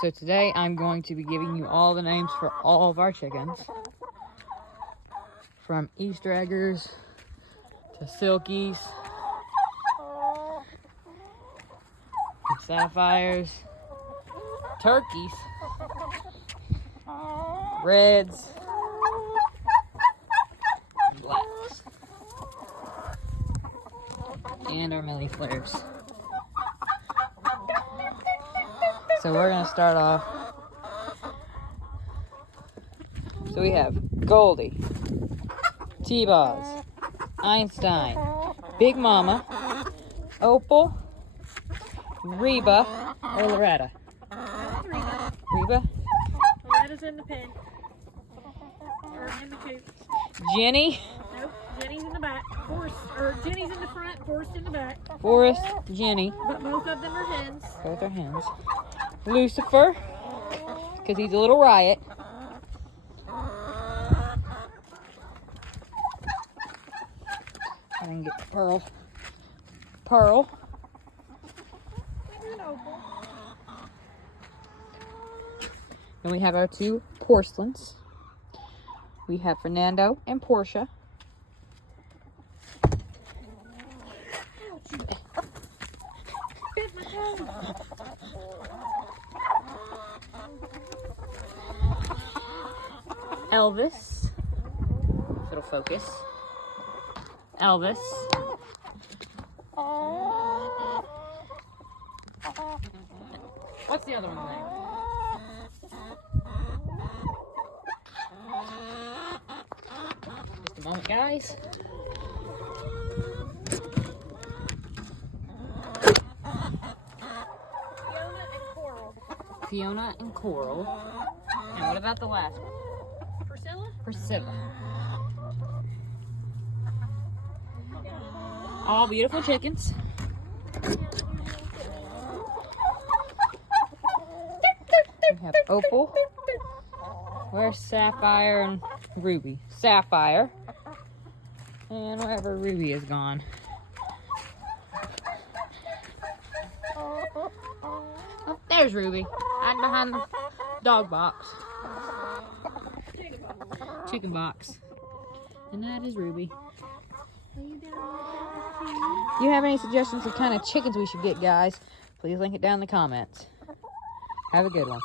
So today I'm going to be giving you all the names for all of our chickens. From Easter eggers to silkies, to sapphires, turkeys, reds, and blacks, and our Millie flares. So we're gonna start off. So we have Goldie, T-Boz, Einstein, Big Mama, Opal, Reba, or Loretta? Reba? Loretta's in the pen. Or in the coop. Jenny? Nope, Jenny's in the back. Jenny's in the front, Forrest in the back. Forrest, Jenny. But both of them are hens. Both are hens. Lucifer, because he's a little riot. I can get Pearl. Pearl. And Opal. Then we have our two porcelains. We have Fernando and Portia. Bit my toe. Elvis. If it'll focus. Elvis. What's the other one's name? Just a moment, guys. Fiona and Coral. And what about the last one? Priscilla? Priscilla. All beautiful chickens. We have Opal. Where's Sapphire and Ruby? Sapphire. And wherever Ruby is gone. Oh, there's Ruby. Hiding behind the dog box. Chicken box. And that is Ruby. If you have any suggestions of kind of chickens we should get, guys, please link it down in the comments. Have a good one.